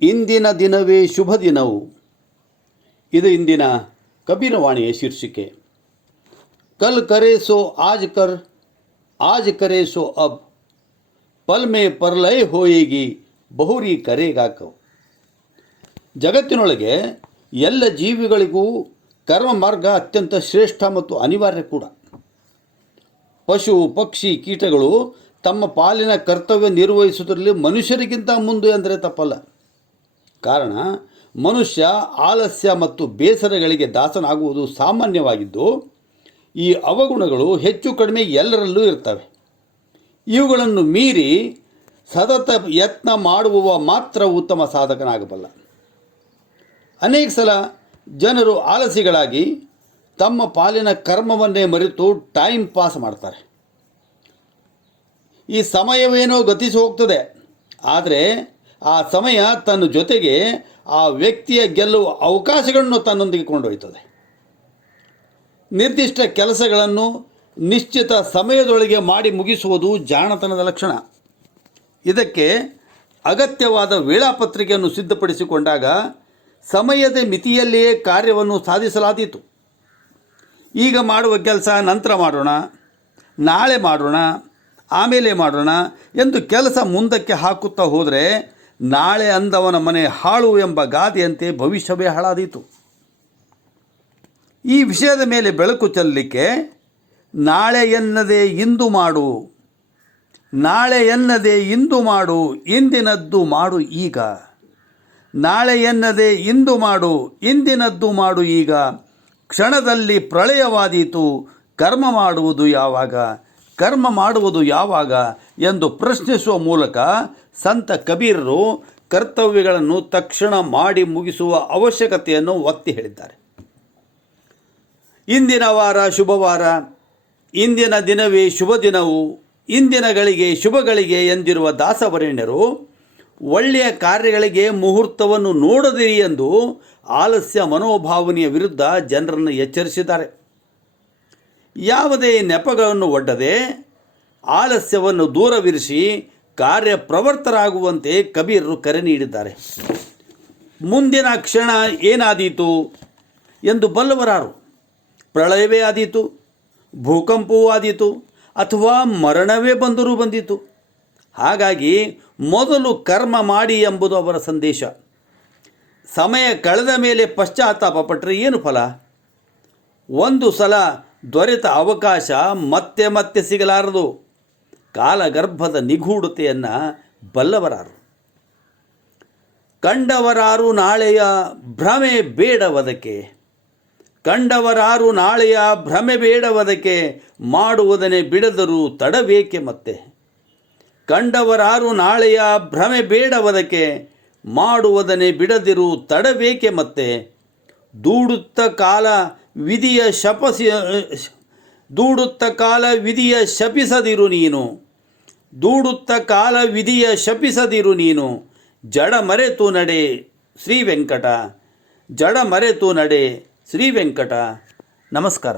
ಇಂದಿನ ದಿನವೇ ಶುಭ ದಿನವು. ಇದು ಇಂದಿನ ಕಬೀರವಾಣಿಯ ಶೀರ್ಷಿಕೆ. ಕಲ್ ಕರೆ ಸೋ ಆಜ್ ಕರ್, ಆಜ್ ಕರೆ ಸೋ ಅಬ್. ಪಲ್ ಮೇ ಪರ್ಲಯ ಹೋಯೇಗಿ, ಬಹುರಿ ಕರೆಗಾಕವು ಜಗತ್ತಿನೊಳಗೆ ಎಲ್ಲ ಜೀವಿಗಳಿಗೂ ಕರ್ಮ ಮಾರ್ಗ ಅತ್ಯಂತ ಶ್ರೇಷ್ಠ ಮತ್ತು ಅನಿವಾರ್ಯ ಕೂಡ. ಪಶು, ಪಕ್ಷಿ, ಕೀಟಗಳು ತಮ್ಮ ಪಾಲಿನ ಕರ್ತವ್ಯ ನಿರ್ವಹಿಸುವುದರಲ್ಲಿ ಮನುಷ್ಯರಿಗಿಂತ ಮುಂದೆ ಅಂದರೆ ತಪ್ಪಲ್ಲ. ಕಾರಣ, ಮನುಷ್ಯ ಆಲಸ್ಯ ಮತ್ತು ಬೇಸರಗಳಿಗೆ ದಾಸನಾಗುವುದು ಸಾಮಾನ್ಯವಾಗಿದ್ದು, ಈ ಅವಗುಣಗಳು ಹೆಚ್ಚು ಕಡಿಮೆ ಎಲ್ಲರಲ್ಲೂ ಇರ್ತವೆ. ಇವುಗಳನ್ನು ಮೀರಿ ಸತತ ಯತ್ನ ಮಾಡುವವ ಮಾತ್ರ ಉತ್ತಮ ಸಾಧಕನಾಗಬಲ್ಲ. ಅನೇಕ ಸಲ ಜನರು ಆಲಸಿಗಳಾಗಿ ತಮ್ಮ ಪಾಲಿನ ಕರ್ಮವನ್ನೇ ಮರೆತು ಟೈಮ್ ಪಾಸ್ ಮಾಡ್ತಾರೆ. ಈ ಸಮಯವೇನೋ ಗತಿಸಿ ಹೋಗ್ತದೆ ಆದರೆ ಆ ಸಮಯ ತನ್ನ ಜೊತೆಗೆ ಆ ವ್ಯಕ್ತಿಯ ಗೆಲ್ಲುವ ಅವಕಾಶಗಳನ್ನು ತನ್ನೊಂದಿಗೆ ಕೊಂಡೊಯ್ತದೆ. ನಿರ್ದಿಷ್ಟ ಕೆಲಸಗಳನ್ನು ನಿಶ್ಚಿತ ಸಮಯದೊಳಗೆ ಮಾಡಿ ಮುಗಿಸುವುದು ಜಾಣತನದ ಲಕ್ಷಣ. ಇದಕ್ಕೆ ಅಗತ್ಯವಾದ ವೇಳಾಪತ್ರಿಕೆಯನ್ನು ಸಿದ್ಧಪಡಿಸಿಕೊಂಡಾಗ ಸಮಯದ ಮಿತಿಯಲ್ಲಿಯೇ ಕಾರ್ಯವನ್ನು ಸಾಧಿಸಲಾದೀತು. ಈಗ ಮಾಡುವ ಕೆಲಸ ನಂತರ ಮಾಡೋಣ, ನಾಳೆ ಮಾಡೋಣ, ಆಮೇಲೆ ಮಾಡೋಣ ಎಂದು ಕೆಲಸ ಮುಂದಕ್ಕೆ ಹಾಕುತ್ತಾ ಹೋದರೆ ನಾಳೆ ಅಂದವನ ಮನೆ ಹಾಳು ಎಂಬ ಗಾದೆಯಂತೆ ಭವಿಷ್ಯವೇ ಹಾಳಾದೀತು. ಈ ವಿಷಯದ ಮೇಲೆ ಬೆಳಕು ಚೆಲ್ಲಲಿಕ್ಕೆ ನಾಳೆ ಎನ್ನದೆ ಇಂದು ಮಾಡು, ನಾಳೆ ಎನ್ನದೆ ಇಂದು ಮಾಡು, ಇಂದಿನದ್ದು ಮಾಡು ಈಗ. ನಾಳೆ ಎನ್ನದೆ ಇಂದು ಮಾಡು, ಇಂದಿನದ್ದು ಮಾಡು ಈಗ. ಕ್ಷಣದಲ್ಲಿ ಪ್ರಳಯವಾದೀತು, ಕರ್ಮ ಮಾಡುವುದು ಯಾವಾಗ? ಕರ್ಮ ಮಾಡುವುದು ಯಾವಾಗ? ಎಂದು ಪ್ರಶ್ನಿಸುವ ಮೂಲಕ ಸಂತ ಕಬೀರರು ಕರ್ತವ್ಯಗಳನ್ನು ತಕ್ಷಣ ಮಾಡಿ ಮುಗಿಸುವ ಅವಶ್ಯಕತೆಯನ್ನು ಒತ್ತಿ ಹೇಳಿದ್ದಾರೆ. ಇಂದಿನ ವಾರ ಶುಭವಾರ. ಇಂದಿನ ದಿನವೇ ಶುಭ ದಿನವು. ಇಂದಿನಗಳಿಗೆ ಶುಭಗಳಿಗೆ ಎಂದಿರುವ ದಾಸವರೇಣ್ಯರು, ಒಳ್ಳೆಯ ಕಾರ್ಯಗಳಿಗೆ ಮುಹೂರ್ತವನ್ನು ನೋಡದಿರಿ ಎಂದು ಆಲಸ್ಯ ಮನೋಭಾವನೆಯ ವಿರುದ್ಧ ಜನರನ್ನು ಎಚ್ಚರಿಸಿದ್ದಾರೆ. ಯಾವುದೇ ನೆಪಗಳನ್ನು ಒಡ್ಡದೆ ಆಲಸ್ಯವನ್ನು ದೂರವಿರಿಸಿ ಕಾರ್ಯಪ್ರವರ್ತರಾಗುವಂತೆ ಕಬೀರರು ಕರೆ ನೀಡಿದ್ದಾರೆ. ಮುಂದಿನ ಕ್ಷಣ ಏನಾದೀತು ಎಂದು ಬಲ್ಲವರಾರು. ಪ್ರಳಯವೇ ಆದೀತು, ಭೂಕಂಪವೂ ಆದೀತು, ಅಥವಾ ಮರಣವೇ ಬಂದರೂ ಬಂದಿತು. ಹಾಗಾಗಿ ಮೊದಲು ಕರ್ಮ ಮಾಡಿ ಎಂಬುದು ಅವರ ಸಂದೇಶ. ಸಮಯ ಕಳೆದ ಮೇಲೆ ಪಶ್ಚಾತ್ತಾಪ ಪಟ್ಟರೆ ಏನು ಫಲ? ಒಂದು ಸಲ ದೊರೆತ ಅವಕಾಶ ಮತ್ತೆ ಮತ್ತೆ ಸಿಗಲಾರದು. ಕಾಲಗರ್ಭದ ನಿಗೂಢತೆಯನ್ನು ಬಲ್ಲವರಾರು. ಕಂಡವರಾರು ನಾಳೆಯ ಭ್ರಮೆ ಬೇಡವದಕ್ಕೆ, ಕಂಡವರಾರು ನಾಳೆಯ ಭ್ರಮೆ ಬೇಡವದಕ್ಕೆ ಮಾಡುವುದನ್ನೇ ಬಿಡದರೂ ತಡಬೇಕೆ ಮತ್ತೆ, ಕಂಡವರಾರು ನಾಳೆಯ ಭ್ರಮೆ ಬೇಡವದಕ್ಕೆ ಮಾಡುವುದನ್ನೇ ಬಿಡದಿರು ತಡಬೇಕೆ ಮತ್ತೆ, ದೂಡುತ್ತ ಕಾಲ ವಿಧಿಯ ಶಪಸಿ ದೂಡುತ್ತ ಕಾಲ ವಿಧಿಯ ಶಪಿಸದಿರು ನೀನು. ದೂಡುತ್ತ ಕಾಲ ವಿಧಿಯ ಶಪಿಸದಿರು ನೀನು. ಜಡ ಮರೆತು ನಡೆ ಶ್ರೀ ವೆಂಕಟ ಜಡ ಮರೆತು ನಡೆ ಶ್ರೀ ವೆಂಕಟ ನಮಸ್ಕಾರ.